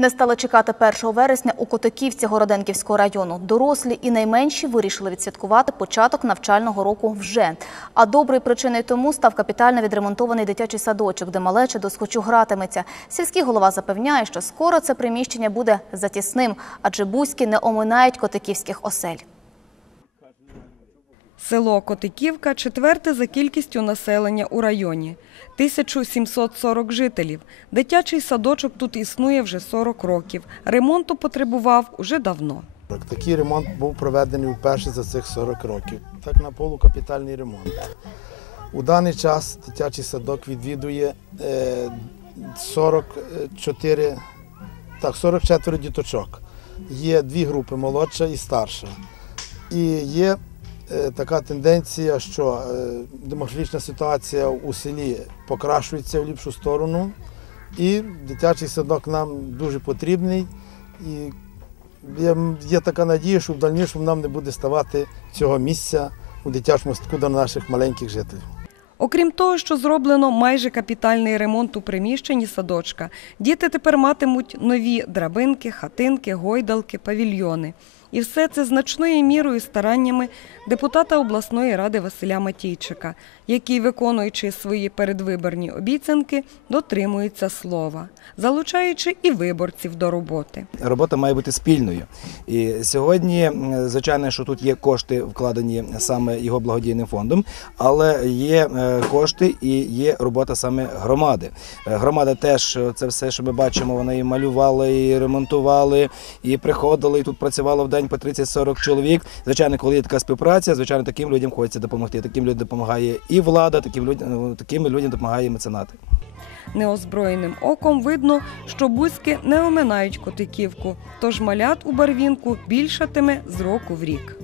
Не стали чекати 1 вересня у Котиківці Городенківського району. Дорослі і найменші вирішили відсвяткувати початок навчального року вже. А доброю причиною тому став капітально відремонтований дитячий садочок, де малеча досхочу гратиметься. Сільський голова запевняє, що скоро це приміщення буде затісним, адже бузьки не оминають котиківських осель. Село Котиківка – четверте за кількістю населення у районі. 1740 жителів. Дитячий садочок тут існує вже 40 років. Ремонту потребував уже давно. Такий ремонт був проведений вперше за цих 40 років. Так на полукапітальний ремонт. У даний час дитячий садок відвідує е, 44, так, 44 діточок. Є дві групи молодша і старша. І є е, така тенденція, що е, демографічна ситуація у селі покращується в ліпшу сторону. І дитячий садок нам дуже потрібний. І є, є така надія, що в дальнішому нам не буде ставати цього місця у дитячому садку для наших маленьких жителів. Окрім того, що зроблено майже капітальний ремонт у приміщенні садочка, діти тепер матимуть нові драбинки, хатинки, гойдалки, павільйони. І все це значною мірою стараннями депутата обласної ради Василя Матійчика, який, виконуючи свої передвиборні обіцянки, дотримується слова, залучаючи і виборців до роботи. робота має бути спільною. І сьогодні, звичайно, що тут є кошти вкладені саме його благодійним фондом, але є е, кошти і є робота саме громади. Е, Громада теж е, це все, що ми бачимо, вони і малювали, і ремонтували, і приходили, і тут працювало в день по 30-40 чоловік. Звичайно, коли є така співпраця, звичайно, таким людям хочеться допомогти. Таким людям допомагає і влада, таким людям, таким людям допомагає меценати. Неозброєним оком видно, що бузьки не оминають котиківку, тож малят у барвінку більшатиме з року в рік.